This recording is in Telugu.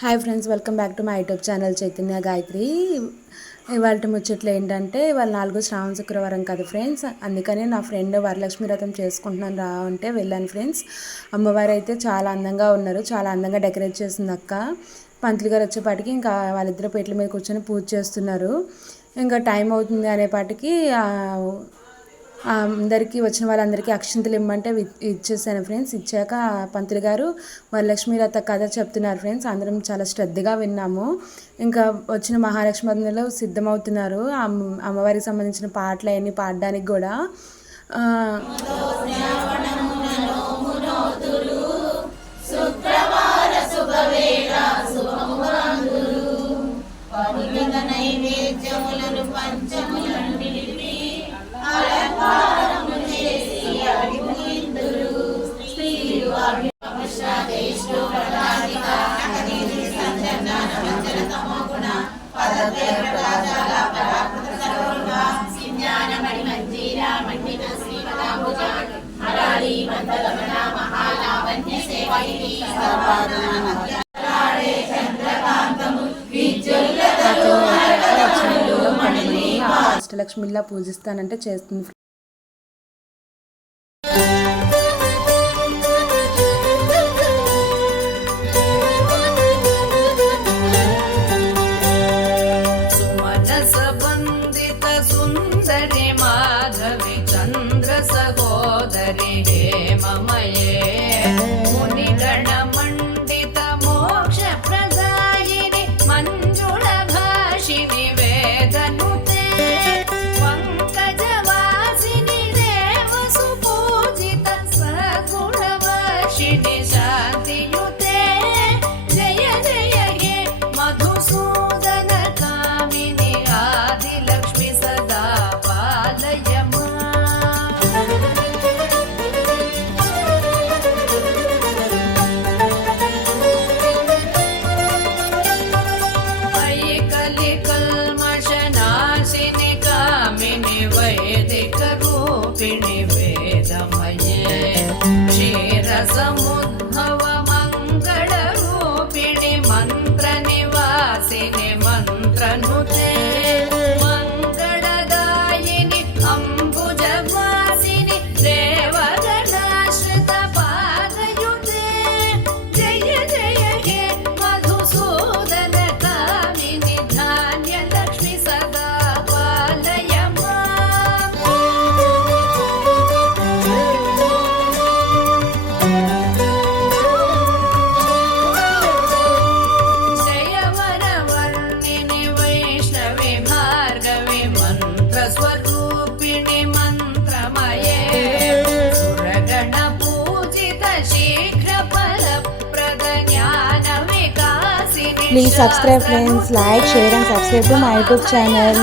Hi friends, welcome back to my YouTube channel Chaitanya Gayatri. ఇవాళ ముచ్చట్లు ఏంటంటే, ఇవాళ 4 శ్రావణ శుక్రవారం కదా ఫ్రెండ్స్. అందుకని నా ఫ్రెండ్ వరలక్ష్మి వ్రతం చేసుకుంటున్నాను రా అంటే వెళ్ళాను ఫ్రెండ్స్. అమ్మవారు అయితే చాలా అందంగా ఉన్నారు, చాలా అందంగా డెకరేట్ చేసింది అక్క. పంతులు గారు వచ్చేపాటికి ఇంకా వాళ్ళిద్దరు పీటల మీద కూర్చొని పూజ చేస్తున్నారు. ఇంకా టైం అవుతుంది అనేపాటికి అందరికీ వచ్చిన వాళ్ళందరికీ అక్షింతలు ఇమ్మంటే ఇచ్చేసాను ఫ్రెండ్స్. ఇచ్చాక పంతులు గారు వరలక్ష్మి వ్రత కథ చెప్తున్నారు ఫ్రెండ్స్. అందరం చాలా శ్రద్ధగా విన్నాము. ఇంకా వచ్చిన మహాలక్ష్మి అందరూ సిద్ధమవుతున్నారు అమ్మవారికి సంబంధించిన పాటలు అవన్నీ పాడడానికి కూడా. అష్టలక్ష్మిలా పూజిస్తానంటే చేస్తుంది. సహోదరి హేమమయే మునిగణ మండిత మోక్ష ప్రదాయిని మంజుళ భాషిని వేదనుతే పంకజవాసిని దేవ సుపూజిత సగుణవర్షిణి శాంతియుతే జయ జయ హే మధుసూదన కామిని ఆదిలక్ష్మి సదా పాలయమా. వైదిక రూపిణి వేదమయే క్షీరసముద్భవ మంగళ రూపిణి మంత్ర నివాసిని మంత్రనుతే మంగళదాయిని అంబుజవాసిని దేవగణాశ్రిత పాదయుతే జయ జయ హే మధుసూదన కామిని ధాన్యలక్ష్మి సదా స్వరూపిణి మంత్రమయే సురగణ పూజిత శీఘ్ర ఫలప్రద జ్ఞాన వికాసిని. Please subscribe friends, like, share and subscribe to my YouTube channel.